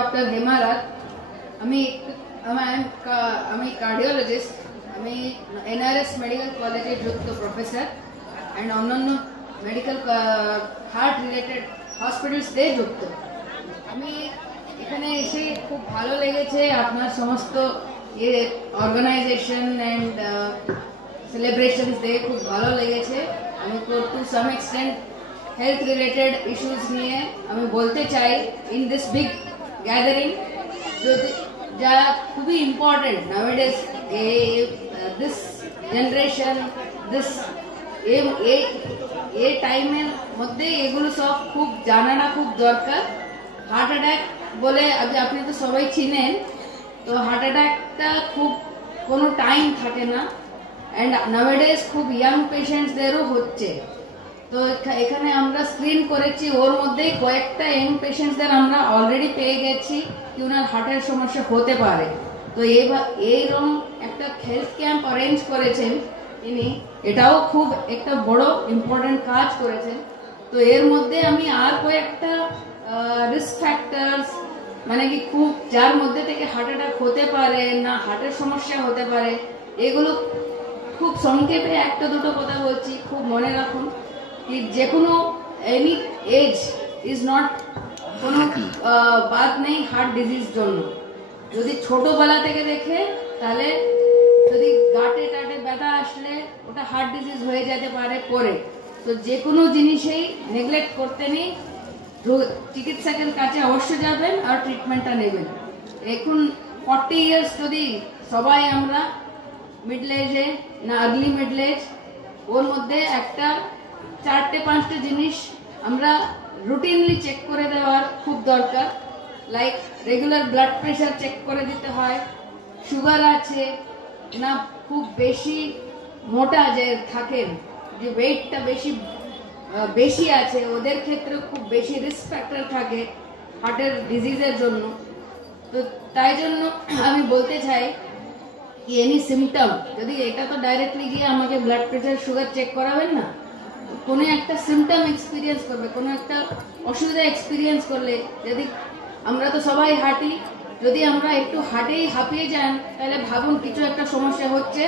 Doctor Hema রাত। আমি cardiologist. আমি NRS মেডিকেল কলেজে যুক্ত প্রফেসর অ্যান্ড অন্যান্য মেডিকেল হার্ট রিলেটেড হসপিটালস দিয়ে যুক্ত। আমি এখানে এসে খুব ভালো লেগেছে, আপনার সমস্ত অর্গানাইজেশন অ্যান্ড সেলিব্রেশনস দিয়ে খুব ভালো লেগেছে। আমি to some extent health related issues নিয়ে আমি বলতে চাই ইন দিস বিগ গ্যাদারিং, যা খুবই ইম্পর্টেন্ট নাওয়াডেজ। দিস জেনারেশন এই টাইমের মধ্যে এগুলো সব খুব জানাটা খুব দরকার। হার্ট অ্যাটাক বলে আপনি তো সবাই চিনেন, তো হার্ট অ্যাটাকটা খুব কোনো টাইম থাকে না, অ্যান্ড নাওয়াডেজ খুব ইয়াং পেশেন্টসদেরও হচ্ছে। তো এখানে আমরা স্ক্রিন করেছি, ওর মধ্যেই কয়েকটা ইয়াং পেশেন্টসদের আমরা অলরেডি পেয়ে গেছি কি ওনার হার্টের সমস্যা হতে পারে। তো এইরকম একটা হেলথ ক্যাম্প অ্যারেঞ্জ করেছেন ইনি, এটাও খুব একটা বড় ইম্পর্টেন্ট কাজ করেছেন। তো এর মধ্যে আমি আর কয়েকটা রিস্ক ফ্যাক্টরস, মানে কি খুব যার মধ্যে থেকে হার্ট অ্যাটাক হতে পারে না, হার্টের সমস্যা হতে পারে, এগুলো খুব সংক্ষেপে একটা দুটো কথা বলছি, খুব মনে রাখুন কি যে কোনো এনি এজ ইজ নট কোনো বাদ নেই হার্ট ডিজিজ জন্য। যদি ছোটবেলা থেকে দেখে তাহলে যদি গাটে টাটে ব্যথা আসলে ওটা হার্ট ডিজিজ হয়ে যেতে পারে পরে। তো যে কোনো জিনিসেই নেগলেক্ট করতে নেই, চিকিৎসকের কাছে অবশ্যই যাবেন আর ট্রিটমেন্টটা নেবেন। এখন 40 ইয়ার্স যদি সবাই আমরা মিডল এজে না আর্লি মিডল এজ, ওর মধ্যে একটা 4-5টা জিনিস আমরা রুটিনলি চেক করে দেওয়ার খুব দরকার। Like regular blood pressure check করে দিতে হয়, সুগার আছে না, খুব বেশি মোটা যে থাকেন, যে ওয়েটটা বেশি আছে, ওদের ক্ষেত্রে খুব বেশি রিস্ক ফ্যাক্টর থাকে হার্টের ডিজিজের জন্য। তো তাই জন্য আমি বলতে চাই কি এনি সিমটম, যদি এটা তো ডাইরেক্টলি গিয়ে আমাকে ব্লাড প্রেশার সুগার চেক করাবেন না, কোনো একটা সিমটম এক্সপিরিয়েন্স করবে, কোনো একটা অসুবিধা এক্সপিরিয়েন্স করলে, যদি আমরা তো সবাই হাঁটি, যদি আমরা একটু হাঁটেই হাঁপিয়ে যান তাহলে ভাবুন কিছু একটা সমস্যা হচ্ছে,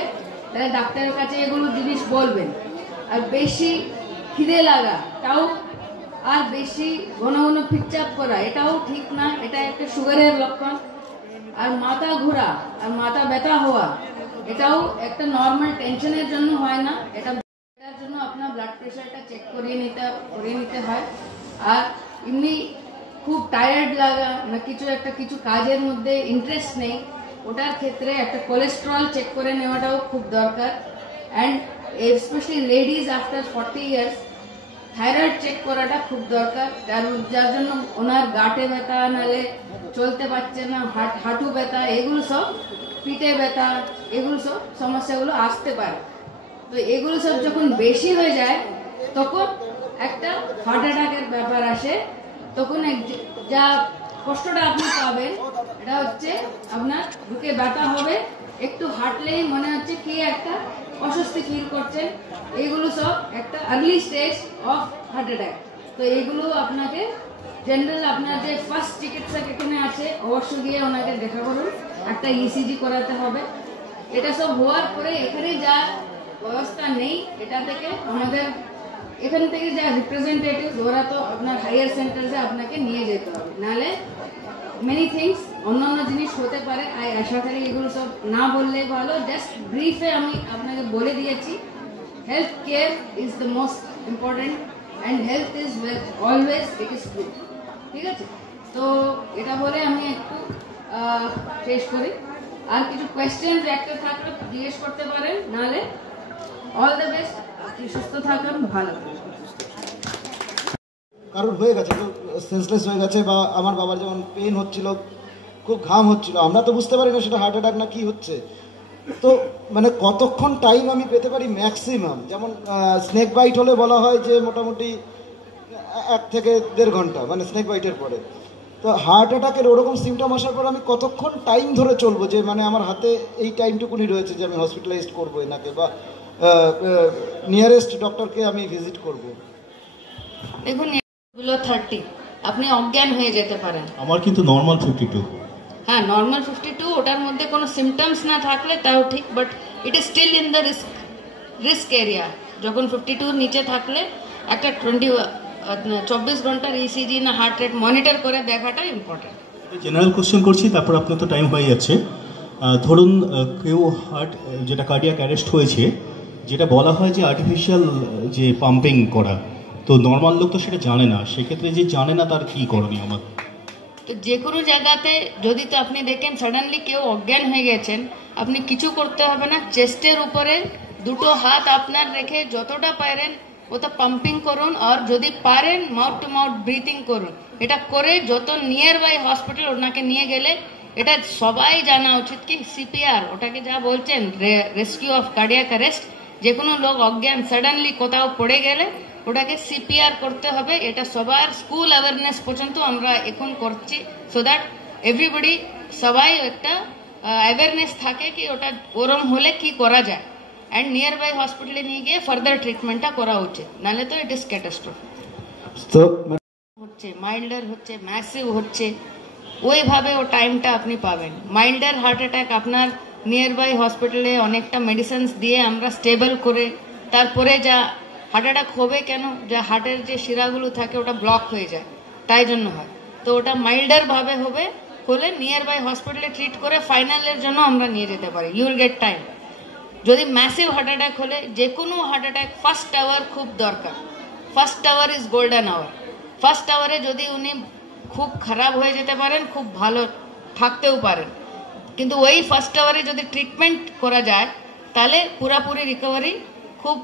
তাহলে ডাক্তারের কাছে এগুলো জিনিস বলবেন। আর বেশি খিদে লাগা তাও, আর বেশি ঘন ঘন পিচ্চাপ করা এটাও ঠিক না, এটা একটা সুগারের লক্ষণ। আর মাথা ঘোরা আর মাথা ব্যথা হওয়া এটাও একটা নর্মাল টেনশনের জন্য হয় না, এটার জন্য আপনার ব্লাড প্রেশারটা চেক করিয়ে নিতে হয়। আর এমনি খুব টায়ার্ড লাগা না, কিছু কাজের মধ্যে ইন্টারেস্ট নেই, ওটার ক্ষেত্রে একটা কোলেস্টেরল চেক করে নেওয়াটাও খুব দরকার। And specially ladies after 40 years thyroid check করাটা খুব দরকার, যার জন্য ওনার গাঁটে ব্যথা, নালে চলতে পারছে না, হাঁটু ব্যথা, এগুলো সব পিঠে ব্যথা, এগুলো সব সমস্যাগুলো আসতে পারে। তো এগুলো সব যখন বেশি হয়ে যায় তখন একটা হার্ট অ্যাটাকের ব্যাপার আসে। তখন যা কষ্টটা আপনি পাবেন এটা হচ্ছে আপনার বুকে ব্যথা হবে, একটু হাঁটলেই মনে হচ্ছে কি একটা অস্বস্তি ফিল করছেন, এগুলো সব একটা early stage of heart attack. তো এইগুলো আপনাকে জেনারেল আপনার যে ফার্স্ট চিকিৎসক এখানে আছে অবশ্যই গিয়ে ওনাকে দেখা করুন, একটা ইসিজি করাতে হবে। এটা সব হওয়ার পরে এখানে যা ব্যবস্থা নেই, এটা থেকে আমাদের এখান থেকে যা রিপ্রেজেন্টেটিভ ওরা তো আপনার হায়ার সেন্টারে আপনাকে নিয়ে যেতে হবে, নাহলে মেনি থিংস অন্যান্য জিনিস হতে পারে। আশা করি এগুলো সব না বললেই ভালো, জাস্ট ব্রিফে আমি আপনাকে বলে দিয়েছি। Health care is the most important and health is wealth, always it is true. ঠিক আছে, তো এটা বলে আমি একটু শেষ করি। আর কিছু কোয়েশ্চেন একটা থাকলে জিজ্ঞেস করতে পারেন, নাহলে অল দ্য বেস্ট, আপনি সুস্থ থাকুন, ভালো। কারণ হয়ে গেছে তো সেন্সলেস হয়ে গেছে, বা আমার বাবার যেমন পেন হচ্ছিল, খুব ঘাম হচ্ছিল, আমরা তো বুঝতে পারি না সেটা হার্ট অ্যাটাক না কি হচ্ছে। তো মানে কতক্ষণ টাইম আমি পেতে পারি ম্যাক্সিমাম? যেমন স্নেক বাইট হলে বলা হয় যে মোটামুটি 1 থেকে 1.5 ঘন্টা, মানে স্নেক বাইটের পরে। তো হার্ট অ্যাটাকের ওরকম সিমটম আসার পর আমি কতক্ষণ টাইম ধরে চলবো, যে মানে আমার হাতে এই টাইমটুকুনি রয়েছে যে আমি হসপিটালাইজড করবো এনাকে, বা নিয়ারেস্ট ডক্টরকে আমি ভিজিট করবো? দেখুন, 30 আপনি অজ্ঞান হয়ে যেতে পারেন। আমার কিন্তু নর্মাল 52। হ্যাঁ, নর্মাল 52, ওটার মধ্যে কোনো সিমটমস না থাকলে তাও ঠিক, but it is still in the risk area. যখন 52 নিচে থাকলে একটা 24 ঘন্টার ইসিজি না হার্ট রেট মনিটর করে দেখাটা ইম্পর্টেন্ট। জেনারেল কোশ্চেন করছি, তারপর আপনার তো টাইম হয়ে যাচ্ছে। ধরুন কেউ হার্ট যেটা কার্ডিয়াক অ্যারেস্ট হয়েছে, যেটা বলা হয় যে আর্টিফিশিয়াল যে পাম্পিং করা, তো নর্মাল লোক তো সেটা জানে না, সেক্ষেত্রে যে জানে না তার কি করণীয় আমার? তো যে কোনো জায়গাতে যদি তো আপনি দেখেন সাডেনলি কেউ অজ্ঞান হয়ে গেছেন, আপনি কিছু করতে হবে না, চেস্টের উপরে দুটো হাত আপনার রেখে যতটা পারেন ওটা পাম্পিং করুন, আর যদি পারেন মাউথ টু মাউথ ব্রিথিং করুন। এটা করে যত নিয়ার বাই হসপিটাল ওনাকে নিয়ে গেলে, এটা সবাই জানা উচিত কি সিপিআর, ওটাকে যা বলছেন রেস্কিউ অফ কার্ডিয়াক অ্যারেস্ট, যে কোনো লোক অজ্ঞান সাডেনলি কোথাও পড়ে গেলে ওটাকে সিপিআর করতে হবে। এটা সবার স্কুল অ্যাওয়ারনেস পর্যন্ত আমরা এখন করছি, সো দ্যাট এভরিবডি, সবাই একটা অ্যাওয়ারনেস থাকে কি ওটা ওরম হলে কি করা যায়, অ্যান্ড নিয়ার বাই হসপিটালে নিয়ে গিয়ে ফার্দার ট্রিটমেন্টটা করা উচিত, নাহলে তো ইট ইস ক্যাটাস্ট্রফি। তো হচ্ছে মাইল্ডার হচ্ছে ম্যাসিভ হচ্ছে, ওইভাবে ও টাইমটা আপনি পাবেন। মাইল্ডার হার্ট অ্যাটাক আপনার নিয়ার বাই হসপিটালে অনেকটা মেডিসিনস দিয়ে আমরা স্টেবল করে, তারপরে যা হার্ট অ্যাটাক হবে কেন, যা হার্টের যে শিরাগুলো থাকে ওটা ব্লক হয়ে যায়, তাই জন্য হয়। তো ওটা মাইল্ডার ভাবে হলে নিয়ার বাই হসপিটালে ট্রিট করে ফাইনালের জন্য আমরা নিয়ে যেতে পারি, ইউ উইল গেট টাইম। যদি ম্যাসিভ হার্ট অ্যাটাক হলে, যে কোনো হার্ট অ্যাটাক ফার্স্ট আওয়ার খুব দরকার, first hour is golden hour. First আওয়ারে যদি উনি খুব খারাপ হয়ে যেতে পারেন, খুব ভালো থাকতেও পারেন, কিন্তু ওই ফার্স্ট আওয়ারে যদি ট্রিটমেন্ট করা যায় তাহলে পুরাপুরি রিকভারি খুব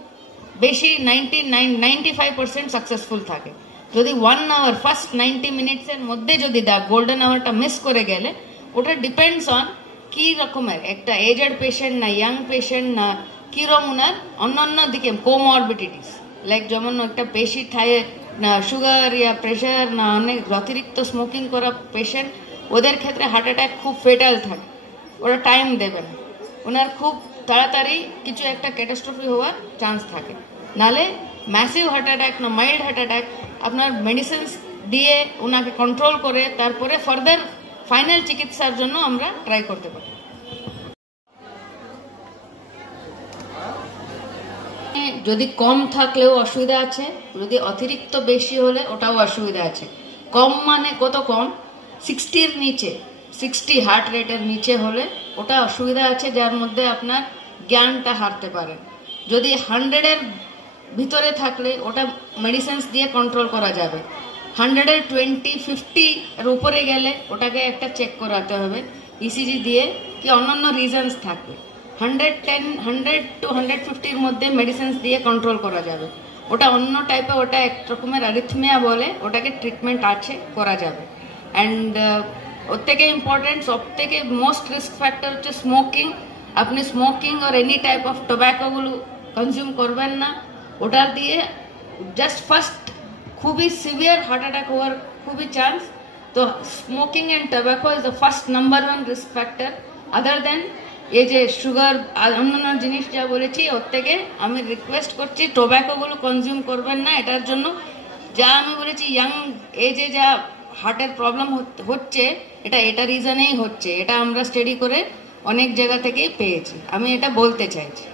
বেশি 95% সাকসেসফুল থাকে। যদি 1 আওয়ার ফার্স্ট 90 মিনিটসের মধ্যে যদি গোল্ডেন আওয়ারটা মিস করে গেলে, ওটা ডিপেন্ডস অন কি রকমের একটা এজেড পেশেন্ট না ইয়াং পেশেন্ট না কিরম ওনার অন্যান্য দিকে কোমরবিডিটিস, লাইক যেমন একটা পেশি থাকে না সুগার ইয়া প্রেশার না অনেক অতিরিক্ত স্মোকিং করা পেশেন্ট, ওদের ক্ষেত্রে হার্ট অ্যাটাক খুব ফেটাল থাকে, ওরা টাইম দেবে না, ওনার খুব তাড়াতাড়ি কিছু একটা ক্যাটাস্ট্রফি হওয়ার চান্স থাকে। নালে ম্যাসিভ হার্ট অ্যাটাক না মাইল্ড হার্ট অ্যাটাক আপনার মেডিসিনস দিয়ে ওনাকে কন্ট্রোল করে তারপরে ফার্দার ফাইনাল চিকিৎসার জন্য আমরা ট্রাই করতে পারি। যদি কম থাকলেও অসুবিধা আছে, যদি অতিরিক্ত বেশি হলে ওটাও অসুবিধা আছে। কম মানে কত কম, 60-র নিচে, 60 হার্ট রেটের নিচে হলে ওটা অসুবিধা আছে, যার মধ্যে আপনার জ্ঞানটা হারতে পারেন। যদি 100-এর ভিতরে থাকলে ওটা মেডিসিনস দিয়ে কন্ট্রোল করা যাবে। 100-এর 20-50-এর উপরে গেলে ওটাকে একটা চেক করাতে হবে ইসিজি দিয়ে, কি অন্যান্য রিজনস থাকবে। 100 to 150-এর মধ্যে মেডিসিনস দিয়ে কন্ট্রোল করা যাবে, ওটা অন্য টাইপের, ওটা এক রকমের অ্যারিথমিয়া বলে, ওটাকে ট্রিটমেন্ট আছে করা যাবে। অ্যান্ড ওর থেকে ইম্পর্টেন্ট, সব থেকে মোস্ট রিস্ক ফ্যাক্টর হচ্ছে স্মোকিং। আপনি স্মোকিং আর এনি টাইপ অফ টোব্যাকোগুলো কনজিউম করবেন না, ওটা দিয়ে জাস্ট ফার্স্ট খুবই সিভিয়ার হার্ট অ্যাটাক হওয়ার খুবই চান্স। তো smoking and tobacco is the first number 1 risk factor. Other than এই যে সুগার আর অন্যান্য জিনিস যা বলেছি, ওর থেকে আমি রিকোয়েস্ট করছি টোব্যাকোগুলো কনজিউম করবেন না। এটার জন্য যা আমি বলেছি ইয়াং এজে যা হার্টের প্রবলেম হচ্ছে, এটা রিজনেই হচ্ছে, এটা আমরা স্টাডি করে অনেক জায়গা থেকেই পেয়েছি, আমি এটা বলতে চাইছি।